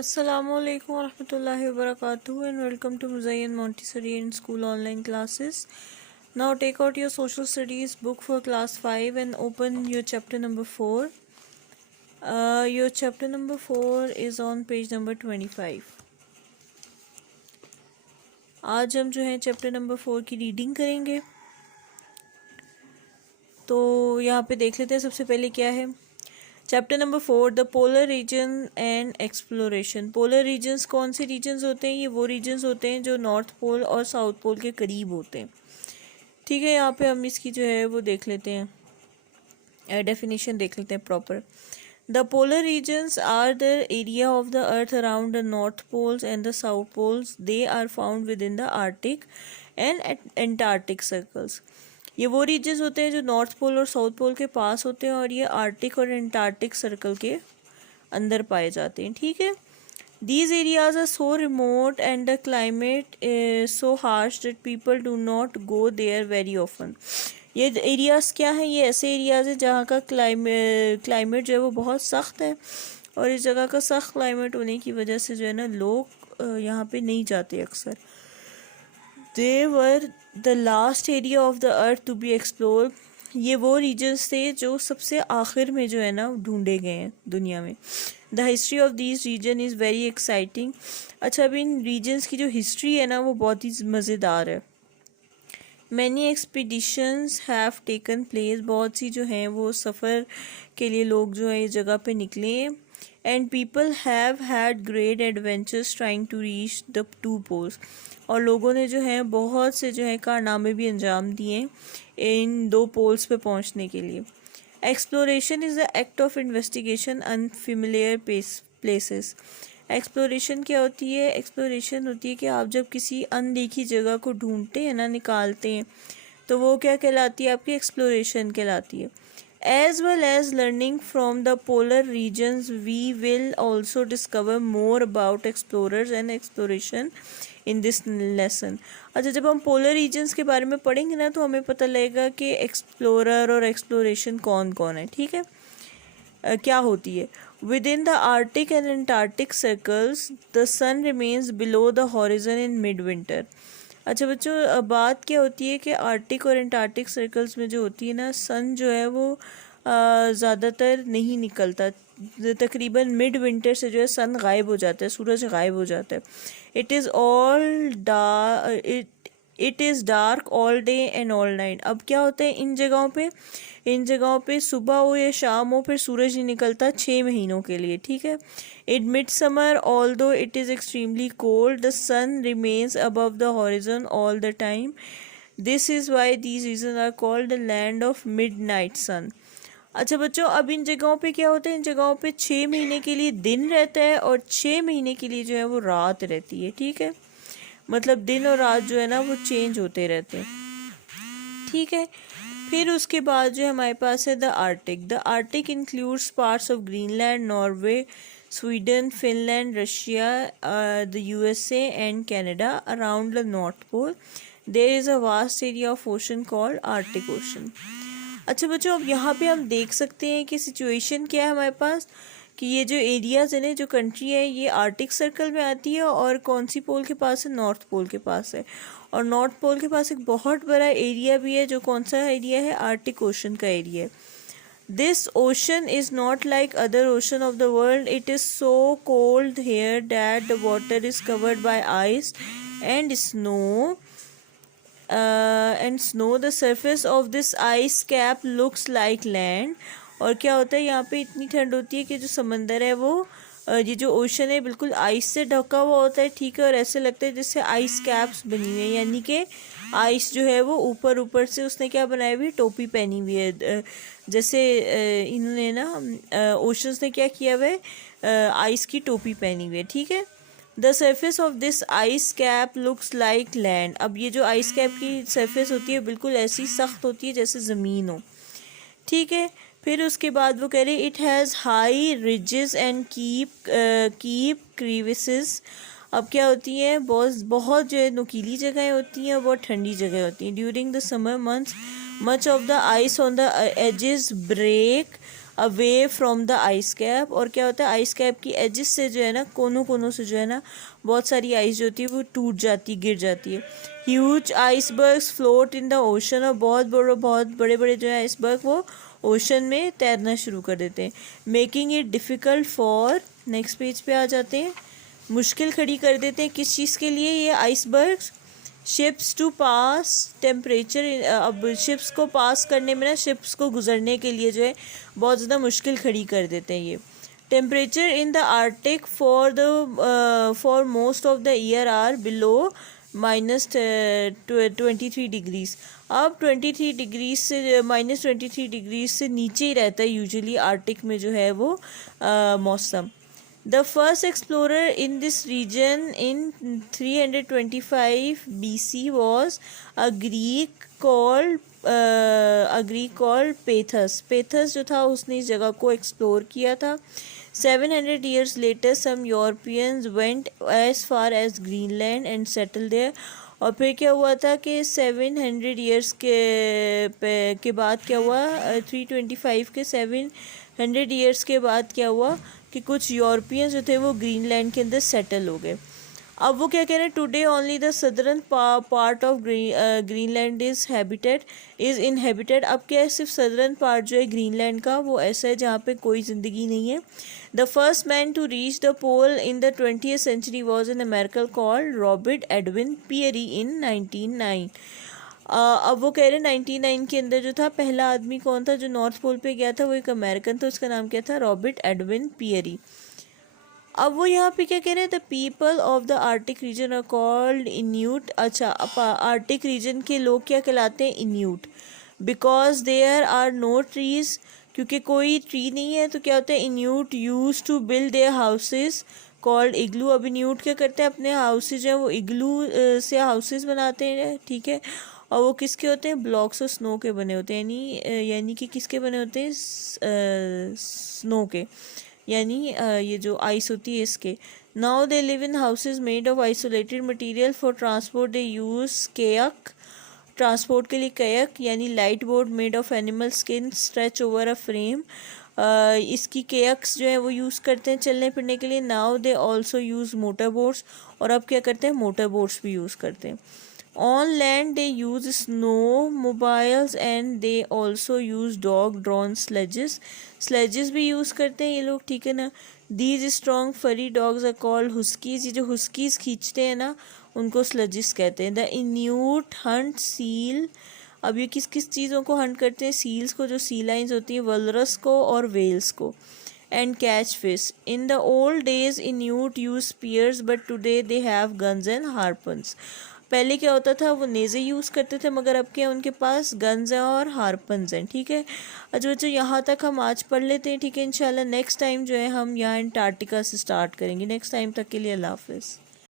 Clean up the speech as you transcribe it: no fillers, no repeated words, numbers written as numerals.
Assalamualaikum warahmatullahi wabarakatuh and welcome to Muzayyan Montessori and School online classes. Now take out your social studies book for class 5 and open your chapter number 4. Your chapter number 4 is on page number 25. आज हम जो है chapter number 4 की reading करेंगे। तो यहाँ पे देख लेते हैं सबसे पहले क्या है। Chapter number 4 the polar region and exploration. Polar regions कौन से रीजन्स होते हैं? ये वो रीजन्स होते हैं जो नॉर्थ पोल और साउथ पोल के करीब होते हैं। ठीक है, यहाँ पे हम इसकी जो है वो देख लेते हैं, डेफिनेशन देख लेते हैं proper. The polar regions are the area of the earth around the north poles and the south poles. They are found within the Arctic and Antarctic circles. ये वो रीजन्स होते हैं जो नॉर्थ पोल और south pole के पास होते हैं और ये आर्टिक और एंटार्क्टिक सर्कल के अंदर पाए जाते हैं। ठीक है, these areas are so remote and the climate so harsh that people do not go there very often. ये एरियाज क्या हैं? ये ऐसे एरियाज हैं जहाँ का क्लाइमेट जो है वो बहुत सख्त है और इस जगह का सख्त क्लाइमेट होने की वजह से जो है ना लोग यहाँ पे नहीं जाते अक्सर। They were the last area of the earth to be explored. ये वो रीजन्स थे जो सबसे आखिर में जो है ना ढूंढे गए हैं दुनिया में। The history of this region is very exciting. अच्छा, अब इन रीजन्स की जो हिस्ट्री है ना वो बहुत ही मज़ेदार है। Many expeditions have taken place. बहुत सी जो हैं वो सफ़र के लिए लोग जो है इस जगह पे निकले हैं। And people have had great adventures trying to reach the two poles. और लोगों ने जो है बहुत से जो है कारनामे भी अंजाम दिए इन दो पोल्स पे पहुंचने के लिए। Exploration is the act of investigation unfamiliar places. Exploration क्या होती है? एक्सप्लोरेशन होती है कि आप जब किसी अनदेखी जगह को ढूंढते हैं ना, निकालते हैं, तो वो क्या कहलाती है? आपकी एक्सप्लोरेशन कहलाती है। As well as learning from the polar regions, we will also discover more about explorers and exploration in this lesson. अच्छा, जब हम पोलर रीजन्स के बारे में पढ़ेंगे ना तो हमें पता लगेगा कि एक्सप्लोरर और एक्सप्लोरेशन कौन कौन है। ठीक है, क्या होती है। Within the Arctic and Antarctic circles the sun remains below the horizon in mid winter. अच्छा बच्चों, बात क्या होती है कि आर्टिक और एंटार्क्टिक सर्कल्स में जो होती है ना, सन जो है वो ज़्यादातर नहीं निकलता। तकरीबन मिड विंटर से जो है सन गायब हो जाता है, सूरज गायब हो जाता है। It is dark all day and all night. अब क्या होता है इन जगहों पे सुबह हो या शाम हो फिर सूरज नहीं निकलता 6 महीनों के लिए। ठीक है, in midsummer although it is extremely cold the sun remains above the horizon all the time. This is why these region are called the land of midnight sun. अच्छा बच्चों, अब इन जगहों पे क्या होता है? इन जगहों पे 6 महीने के लिए दिन रहता है और 6 महीने के लिए जो है वो रात रहती है। ठीक है, मतलब दिन और रात जो है ना वो चेंज होते रहते हैं। ठीक है, फिर उसके बाद जो हमारे पास है the Arctic. The Arctic includes parts of Greenland, Norway, Sweden, Finland, Russia, the USA and Canada around the north pole. There is a vast area of ocean called Arctic Ocean. अच्छा बच्चों, अब यहाँ पे हम देख सकते हैं कि सिचुएशन क्या है हमारे पास, कि ये जो एरियाज़ है ना, जो कंट्री है ये आर्टिक सर्कल में आती है और कौन सी पोल के पास है? नॉर्थ पोल के पास है। और नॉर्थ पोल के पास एक बहुत बड़ा एरिया भी है, जो कौन सा एरिया है? आर्टिक ओशन का एरिया है। This ocean is not like other ocean of the world. It is so cold here that the water is covered by ice and snow the surface of this ice cap looks like land. और क्या होता है यहाँ पे इतनी ठंड होती है कि जो समंदर है वो ये जो ओशन है बिल्कुल आइस से ढका हुआ होता है। ठीक है, और ऐसे लगता है जैसे आइस कैप्स बनी हुई है, यानी कि आइस जो है वो ऊपर से उसने क्या बनाई हुई है? टोपी पहनी हुई है। जैसे इन्होंने ना ओशंस ने क्या किया हुआ है? आइस की टोपी पहनी हुई है। ठीक है, the surface of this ice cap looks like land. अब ये जो आइस कैप की सरफेस होती है बिल्कुल ऐसी सख्त होती है जैसे ज़मीन हो। ठीक है, फिर उसके बाद वो कह रहे it has high ridges and deep crevasses. अब क्या होती है? बहुत जो है नुकीली जगहें होती हैं और बहुत ठंडी जगह होती हैं। During the summer months much of the ice on the edges break. Away from the ice cap. और क्या होता है, आइस कैप की एजिस से जो है ना, कोनों कोनों से जो है ना, बहुत सारी आइस जो होती है वो टूट जाती, गिर जाती है। Huge icebergs float in the ocean, और बहुत बड़े बड़े जो है आइसबर्ग वो ओशन में तैरना शुरू कर देते हैं। Making it difficult for, next page पे आ जाते हैं, मुश्किल खड़ी कर देते हैं किस चीज़ के लिए, ये icebergs, ships to pass temperature. अब शिप्स को पास करने में ना, शिप्स को गुजरने के लिए जो है बहुत ज़्यादा मुश्किल खड़ी कर देते हैं ये। Temperature in the arctic for most of the year are below -23 degrees. अब 23 डिग्रीज से, -23 डिग्रीज से नीचे ही रहता है यूजुअली आर्टिक में जो है वो मौसम। The first explorer in this region in 325 BC was a Greek called Paethus. Paethus जो था उसने इस जगह को एक्सप्लोर किया था। 700 years later some Europeans went as far as Greenland and settled there. और फिर क्या हुआ था कि 700 years के बाद क्या हुआ, 325 के 700 years के बाद क्या हुआ कि कुछ यूरोपियंस जो थे वो ग्रीनलैंड के अंदर सेटल हो गए। अब वो क्या कह रहे हैं, today only the southern part of Greenland is inhabited. अब क्या है, सिर्फ सदर्न पार्ट जो है ग्रीनलैंड का वो ऐसा है जहाँ पे कोई ज़िंदगी नहीं है। The first man to reach the pole in the 20th century was an American called Robert Edwin Peary in 1909। अब वो कह रहे हैं 99 के अंदर जो था पहला आदमी कौन था जो नॉर्थ पोल पे गया था, वो एक अमेरिकन था, उसका नाम क्या था, रॉबर्ट एडविन पियरी। अब वो यहाँ पे क्या कह रहे हैं, the people of the arctic region are called Inuit. अच्छा, आर्टिक रीजन के लोग क्या कहलाते हैं, Inuit, because there are no trees, क्योंकि कोई ट्री नहीं है। तो क्या होता है, Inuit use to build their houses called igloo. अब इन्यूट क्या करते हैं, अपने हाउसेज जो है वो इग्लू से हाउसेज बनाते हैं, ठीक है। और वो किसके होते हैं, ब्लॉक्स और स्नो के बने होते हैं, यानी कि किसके बने होते हैं, स्नो के, यानी ये जो आइस होती है इसके। Now they live in houses made of isolated material for transport. They use kayak, transport के लिए कयक यानी light boat made of animal skin stretch over a frame. इसकी केयक्स जो है वो यूज़ करते हैं चलने फिरने के लिए। Now they also use motor boats, और अब क्या करते हैं, मोटर बोट्स भी यूज़ करते हैं। On land they use snowmobiles and they also use dog drawn sledges. Sledges भी यूज़ करते हैं ये लोग, ठीक है ना। These strong furry dogs are called huskies. ये जो huskies खींचते हैं ना उनको sledges कहते हैं। The Inuit hunt seal. अब ये किस किस चीज़ों को हंट करते हैं, सील्स को, जो सी लाइन्स होती है, वलरस को और वेल्स को, and catch fish. In the old days Inuit used spears but today they have guns and harpoons. पहले क्या होता था, वो नेज़े यूज़ करते थे, मगर अब क्या उनके पास गन्स हैं और हार्पन्स हैं, ठीक है। अच्छा बच्चों, यहाँ तक हम आज पढ़ लेते हैं, ठीक है। इंशाल्लाह नेक्स्ट टाइम जो है हम यहाँ अंटार्कटिका से स्टार्ट करेंगे। नेक्स्ट टाइम तक के लिए अल्लाह हाफ़िज़।